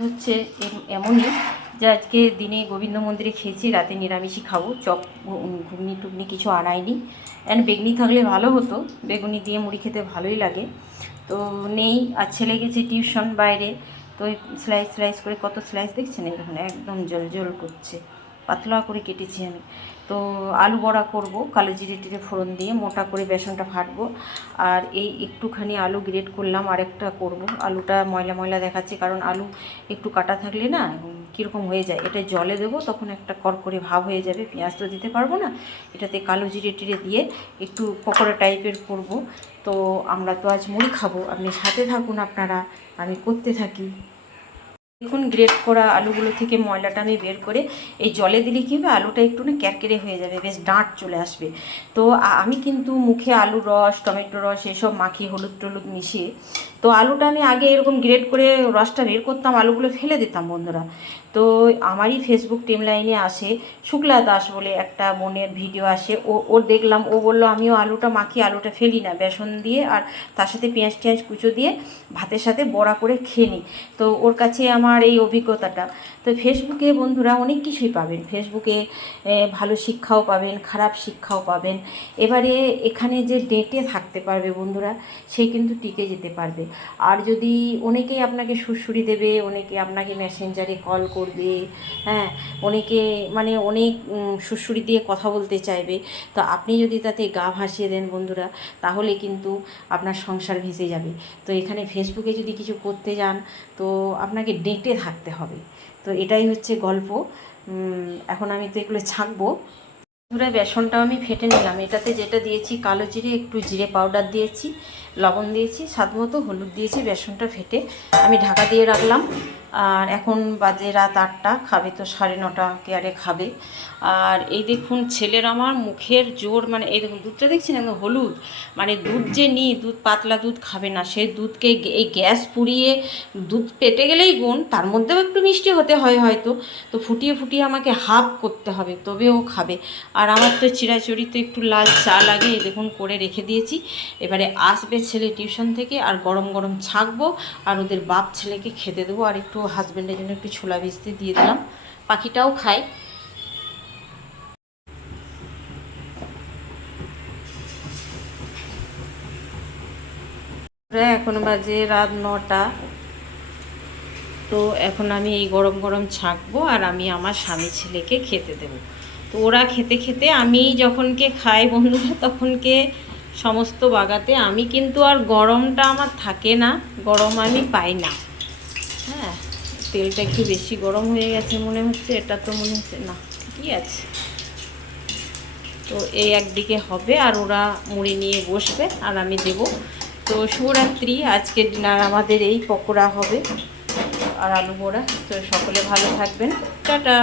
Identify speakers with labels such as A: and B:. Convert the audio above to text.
A: হচ্ছে এম- এমনই যে আজকে দিনে গোবিন্দ মন্দিরে খেয়েছি, রাতে নিরামিষই খাব। চপ ঘুগনি টুগনি কিছু আনাইনি। অ্যান্ড বেগুনি থাকলে ভালো হতো। বেগুনি দিয়ে মুড়ি খেতে ভালোই লাগে। তো নেই, আর ছেলে গেছে টিউশন বাইরে। তো স্লাইস স্লাইস করে কত স্লাইস দেখছেন? এরকম একদম জল জল করছে। পাতলা করে কেটেছি আমি। তো আলু বড়া করব, কালো জিরে টিরে ফোড়ন দিয়ে মোটা করে বেসনটা ফাটবো আর এই একটুখানি আলু গ্রেট করলাম আরেকটা করব। আলুটা ময়লা ময়লা দেখাচ্ছে কারণ আলু একটু কাটা থাকলে না কীরকম হয়ে যায়। এটা জলে দেবো তখন একটা করকরে ভাব হয়ে যাবে, পেঁয়াজ তো দিতে পারব না। এটাতে কালো জিরে টিরে দিয়ে একটু পকোড়া টাইপের করব। তো আমরা তো আজ মুড়ি খাব। আপনি সাথে থাকুন আপনারা, আমি করতে থাকি। দেখুন গ্রেট করা আলুগুলো থেকে ময়লাটা আমি বের করে এই জলে দিলে কী হবে? আলুটা একটু না ক্যারকেরে হয়ে যাবে, বেশ ডাঁট চলে আসবে। তো আমি কিন্তু মুখে আলুর রস, টমেটো রস এসব মাখিয়ে হলুদ টলুদ মিশিয়ে, তো আলুটা আমি আগে এরকম গ্রেট করে রসটা বের করতাম, আলুগুলো ফেলে দিতাম বন্ধুরা। তো আমারই ফেসবুক টিম লাইনে আসে, শুক্লা দাস বলে একটা বোনের ভিডিও আসে, ও, ওর দেখলাম, ও বলল, আমিও আলুটা মাখিয়ে আলুটা ফেলি না, বেসন দিয়ে আর তার সাথে পেঁয়াজ টেঁয়াজ কুচো দিয়ে ভাতের সাথে বড়া করে খেয়ে নিই তো ওর কাছে আমার এই অভিজ্ঞতাটা। তো ফেসবুকে বন্ধুরা অনেক কিছুই পাবেন। ফেসবুকে ভালো শিক্ষাও পাবেন, খারাপ শিক্ষাও পাবেন। এবারে এখানে যে ডেটে থাকতে পারবে বন্ধুরা, সে কিন্তু টিকে যেতে পারবে। আর যদি অনেকেই আপনাকে সুরসুরি দেবে, অনেকে আপনাকে মেসেঞ্জারে কল করবে হ্যাঁ অনেকে মানে অনেক সুরসুরি দিয়ে কথা বলতে চাইবে, তো আপনি যদি তাতে গা ভাসিয়ে দেন বন্ধুরা, তাহলে কিন্তু আপনার সংসার ভেসে যাবে। তো এখানে ফেসবুকে যদি কিছু করতে যান, তো আপনাকে ডেটে থাকতে হবে। তো এটাই হচ্ছে গল্প। এখন আমি তো এগুলো ছাঁকবো। পুরো বেসনটা আমি ফেটে নিলাম। এটাতে যেটা দিয়েছি, কালো জিরে, একটু জিরে পাউডার দিয়েছি, লবণ দিয়েছি, স্বাদ মতো হলুদ দিয়েছি, বেসনটা ফেটে আমি ঢাকা দিয়ে রাখলাম। আর এখন বাজে রাত আটটা, খাবে তো সাড়ে নটা কেয়ারে খাবে। আর এই দেখুন ছেলের আমার মুখের জোর মানে এই দেখুন দুধটা দেখছেন একদম হলুদ মানে দুধ যে নিই, দুধ পাতলা দুধ খাবে না। সেই দুধকে এই গ্যাস পুড়িয়ে দুধ পেটে গেলেই গুণ, তার মধ্যেও একটু মিষ্টি হতে হয় হয়তো, তো ফুটিয়ে ফুটিয়ে আমাকে হাফ করতে হবে, তবে ও খাবে। আর আমার তো চিরাচরিতে একটু লাল চা লাগে, এই দেখুন করে রেখে দিয়েছি। এবারে আসবে ছেলে টিউশন থেকে, আর গরম গরম ছাকবো, আর ওদের বাপ ছেলেকে খেতে দেবো, আর একটু হাজব্যান্ডের জন্য একটু ছোলা ভিজতে দিয়ে দিলাম। পাখিটাও খায়। এখন বাজে রাত নটা। তো এখন আমি এই গরম গরম ছাঁকবো আর আমি আমার স্বামী ছেলেকে খেতে দেবো। তো ওরা খেতে খেতে আমি যখনকে খাই বন্ধুরা তখনকে সমস্ত বাগাতে, আমি কিন্তু আর গরমটা আমার থাকে না, গরম আমি পাই না। তেলটা একটু বেশি গরম হয়ে গেছে মনে হচ্ছে, এটা তো মনে হচ্ছে না, ঠিকই আছে। তো এই একদিকে হবে, আর ওরা মুড়ি নিয়ে বসবে, আর আমি দেব। তো শুভরাত্রি, আজকে ডিনার আমাদের এই পকোড়া হবে, আর আলু বড়া। তো সকলে ভালো থাকবেন। টাটা!